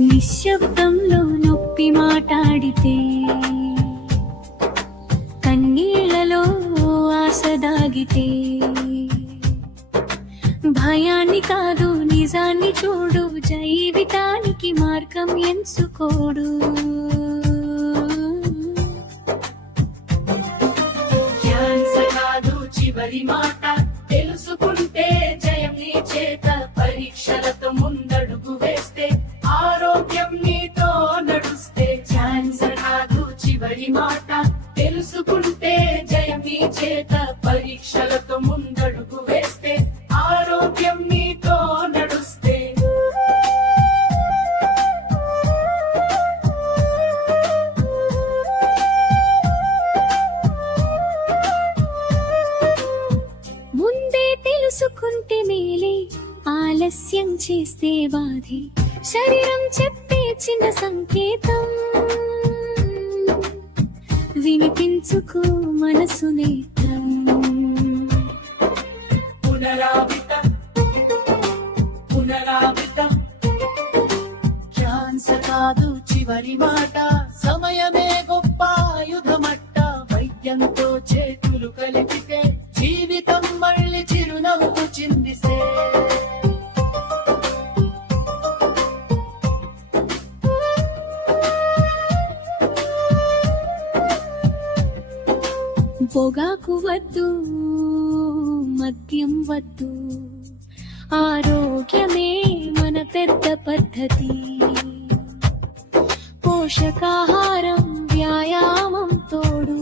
నిశ్శబ్దంలో నొప్పి మాటాడితే, కన్నీళ్లలో ఆశ దాగితే, భయాన్ని కాదు నిజాన్ని చూడు, జీవితానికి మార్గం ఎంచుకోడు. క్యాన్సర్ కాదు చివరి మాట, తెలుసుకుంటే జయం నీ చేత. పరీక్షలతో ముందడుగు వేస్తే ఆరోగ్యం నీతో నడుస్తే. క్యాన్సర్ కాదు చివరి మాట, తెలుసుకుంటే జయం నీ చేత. పరీక్షలతో ముందడుగు వేస్తే ఆరోగ్యం నీతో నడుస్తే. ముందే తెలుసుకుంటే మేలే, ఆలస్యం చేస్తే బాధే. శరీరం చెప్పే చిన్న సంకేతం వినిపించుకో మనసు నేత్రం. పునరావృతం పునరావృతం. క్యాన్సర్ కాదు చివరి మాట, సమయమే గొప్ప ఆయుధమట్ట. వైద్యంతో చేతులు కలిపితే జీవితం మళ్ళీ చిరునవ్వు చిందిస్తే. పొగాకు వద్దు, మద్యం వద్దు, ఆరోగ్యమే మన పెద్ద పద్ధతి. పోషకాహారం వ్యాయామం తోడు,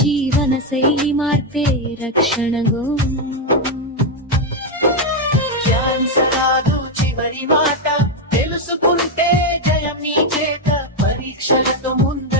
జీవన శైలి మార్పే రక్షణగో. క్యాన్సర్ కాదు చివరి మాట, తెలుసుకుంటే జయం నీ చేత. పరీక్షలతో ముందు